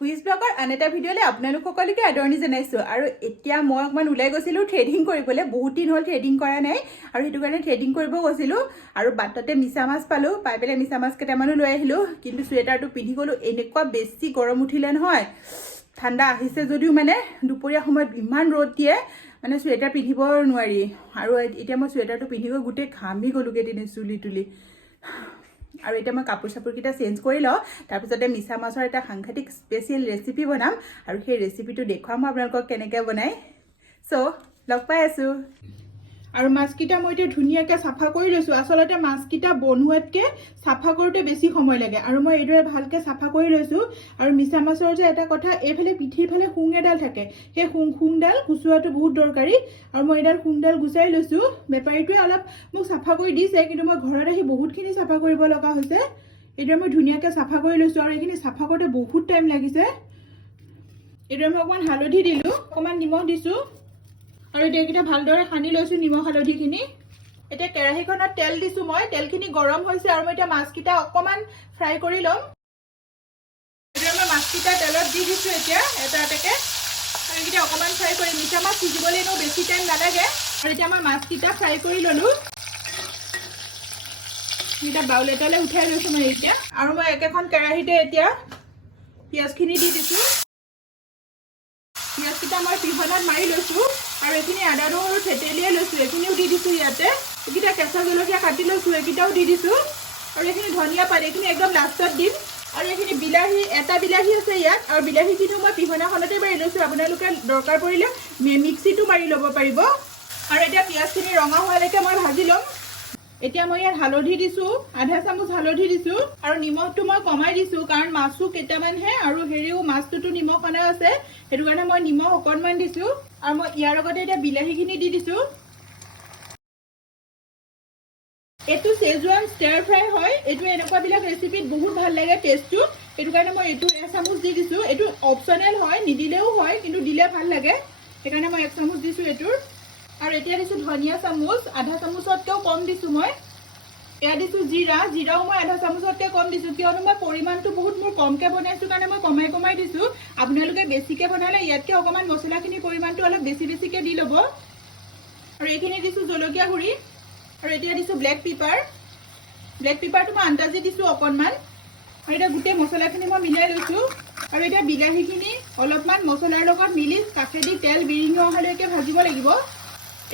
quiz ব্লগৰ আন এটা ভিডিঅ'লৈ আপোনালোক সকলোকে আদৰণি জনাইছোঁ আৰু এতিয়া মই অকমান ওলাই গৈছিলোঁ থ্ৰেডিং কৰিবলৈ বহুত দিন হ'ল থ্ৰেডিং কৰা নাই আৰু সেইটো কাৰণে থ্ৰেডিং কৰিব গৈছিলোঁ আৰু বাটতে মিছা মাছ পালোঁ পাই পেলাই মিছা মাছ কেইটামানো লৈ আহিলোঁ কিন্তু চুৱেটাৰটো পিন্ধি গ'লোঁ এনেকুৱা বেছি গৰম উঠিলে নহয় ঠাণ্ডা আহিছে যদিও মানে দুপৰীয়া সময়ত ইমান ৰ'দ দিয়ে মানে চুৱেটাৰ পিন্ধিব নোৱাৰি আৰু এতিয়া মই চুৱেটাৰটো পিন্ধি গৈ গোটেই ঘামি গ'লোগৈ দিনে চুলি তুলি আৰু এটা মই কাপোৰ চাপোৰকেইটা চেঞ্জ কৰি লওঁ তাৰপিছতে মিছা মাছৰ এটা সাংঘাতিক স্পেচিয়েল ৰেচিপি বনাম আৰু সেই ৰেচিপিটো দেখুৱাম আপোনালোকক কেনেকৈ বনাই চ' লগ পাই আছোঁ আৰু মাছকেইটা মই এতিয়া ধুনীয়াকৈ চাফা কৰি লৈছোঁ আচলতে মাছকেইটা বনোৱাতকৈ চাফা কৰোঁতে বেছি সময় লাগে আৰু মই এইদৰে ভালকৈ চাফা কৰি লৈছোঁ আৰু মিছা মাছৰ যে এটা কথা এইফালে পিঠিৰ ফালে শুং এডাল থাকে সেই শুংডাল গুচোৱাটো বহুত দৰকাৰী আৰু মই এইডাল শুংডাল গুচাই লৈছোঁ বেপাৰীটোৱে অলপ মোক চাফা কৰি দিছে কিন্তু মই ঘৰত আহি বহুতখিনি চাফা কৰিব লগা হৈছে এইদৰে মই ধুনীয়াকৈ চাফা কৰি লৈছোঁ আৰু এইখিনি চাফা কৰোঁতে বহুত টাইম লাগিছে এইদৰে মই অকণমান হালধি দিলোঁ অকণমান নিমখ দিছোঁ আৰু এইকেইটা ভালদৰে সানি লৈছোঁ নিমখ হালধিখিনি এতিয়া কেৰাহীখনত তেল দিছোঁ মই তেলখিনি গৰম হৈছে আৰু মই এতিয়া মাছকেইটা অকণমান ফ্ৰাই কৰি ল'ম এতিয়া মই মাছকেইটা তেলত দি দিছোঁ এতিয়া এটা এটাকৈ আৰু এইকেইটা অকণমান ফ্ৰাই কৰি মিঠা মাছ সিজিবলৈ এনেও বেছি টাইম নালাগে আৰু এতিয়া মই মাছকেইটা ফ্ৰাই কৰি ল'লোঁ এইকেইটা বাউল এটালৈ উঠাই লৈছোঁ মই এতিয়া আৰু মই একেখন কেৰাহীতে এতিয়া পিঁয়াজখিনি দি দিছোঁ পিঁয়াজকেইটা মই পিহনাত মাৰি লৈছোঁ আৰু এইখিনি আদা নহৰু থেতেলিয়াই লৈছোঁ এইখিনিও দি দিছোঁ ইয়াতে এইকেইটা কেঁচা জলকীয়া কাটি লৈছোঁ এইকেইটাও দি দিছোঁ আৰু এইখিনি ধনিয়া পাত এইখিনি একদম লাষ্টত দিম আৰু এইখিনি বিলাহী এটা বিলাহী আছে ইয়াত আৰু বিলাহীখিনিও মই পিহনাখনতে মাৰি লৈছোঁ আপোনালোকে দৰকাৰ পৰিলে মিক্সিটো মাৰি ল'ব পাৰিব আৰু এতিয়া পিঁয়াজখিনি ৰঙা হোৱালৈকে মই ভাজি ল'ম এতিয়া মই ইয়াত হালধি দিছোঁ আধা চামুচ হালধি দিছোঁ আৰু নিমখটো মই কমাই দিছোঁ কাৰণ মাছো কেইটামানহে আৰু হেৰিও মাছটোতো নিমখ অনা আছে সেইটো কাৰণে মই নিমখ অকণমান দিছোঁ আৰু মই ইয়াৰ লগতে এতিয়া বিলাহীখিনি দি দিছোঁ এইটো চেজৱান ষ্টাৰ ফ্ৰাই হয় এইটো এনেকুৱাবিলাক ৰেচিপিত বহুত ভাল লাগে টেষ্টটো সেইটো কাৰণে মই এইটো 1 চামুচ দি দিছোঁ এইটো অপশ্যনেল হয় নিদিলেও হয় কিন্তু দিলে ভাল লাগে সেইকাৰণে মই 1 চামুচ দিছোঁ এইটোৰ আৰু এতিয়া দিছোঁ ধনিয়া চামুচ আধা চামুচতকৈও কম দিছোঁ মই এয়া দিছোঁ জিৰাও মই আধা চামুচতকৈ কম দিছোঁ কিয়নো মই পৰিমাণটো বহুত মোৰ কমকৈ বনাইছোঁ কাৰণে মই কমাই দিছোঁ আপোনালোকে বেছিকৈ বনালে ইয়াতকৈ অকণমান মছলাখিনিৰ পৰিমাণটো অলপ বেছিকৈ দি ল'ব আৰু এইখিনি দিছোঁ জলকীয়া গুড়ি আৰু এতিয়া দিছোঁ ব্লেক পেপাৰটো মই আন্দাজি দিছোঁ অকণমান আৰু এতিয়া গোটেই মছলাখিনি মই মিলাই লৈছোঁ আৰু এতিয়া বিলাহীখিনি অলপমান মছলাৰ লগত মিলি কাষেদি তেল বিৰিঙি অহালৈকে ভাজিব লাগিব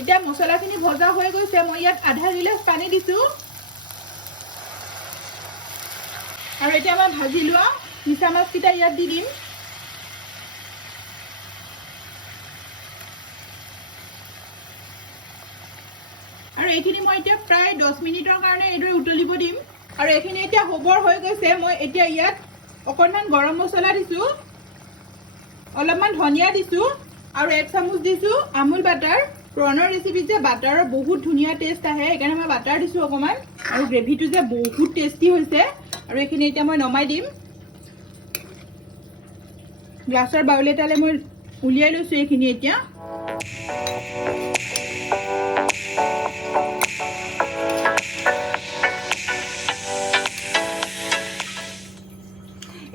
এতিয়া মছলাখিনি ভজা হৈ গৈছে মই ইয়াত আধা গিলাচ পানী দিছোঁ আৰু এতিয়া মই ভাজি লোৱা মিছা মাছকেইটা ইয়াত দি দিম আৰু এইখিনি মই এতিয়া প্ৰায় 10 মিনিটৰ কাৰণে এইদৰে উতলিব দিম আৰু এইখিনি এতিয়া হ'বৰ হৈ গৈছে মই এতিয়া ইয়াত অকণমান গৰম মছলা দিছোঁ অলপমান ধনিয়া দিছোঁ আৰু 1 চামুচ দিছোঁ আমুল বাটাৰ প্ৰনৰ ৰেচিপিত যে বাটাৰৰ বহুত ধুনীয়া টেষ্ট আহে সেইকাৰণে মই বাটাৰ দিছোঁ অকণমান আৰু গ্ৰেভিটো যে বহুত টেষ্টি হৈছে আৰু এইখিনি এতিয়া মই নমাই দিম গ্লাছৰ বাউল এটালৈ মই উলিয়াই লৈছোঁ এইখিনি এতিয়া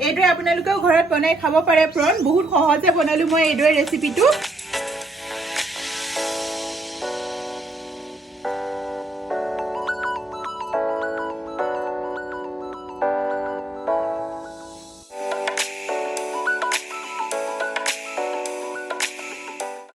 এইদৰে আপোনালোকেও ঘৰত বনাই খাব পাৰে প্ৰন বহুত সহজে বনালোঁ মই এইদৰে ৰেচিপিটো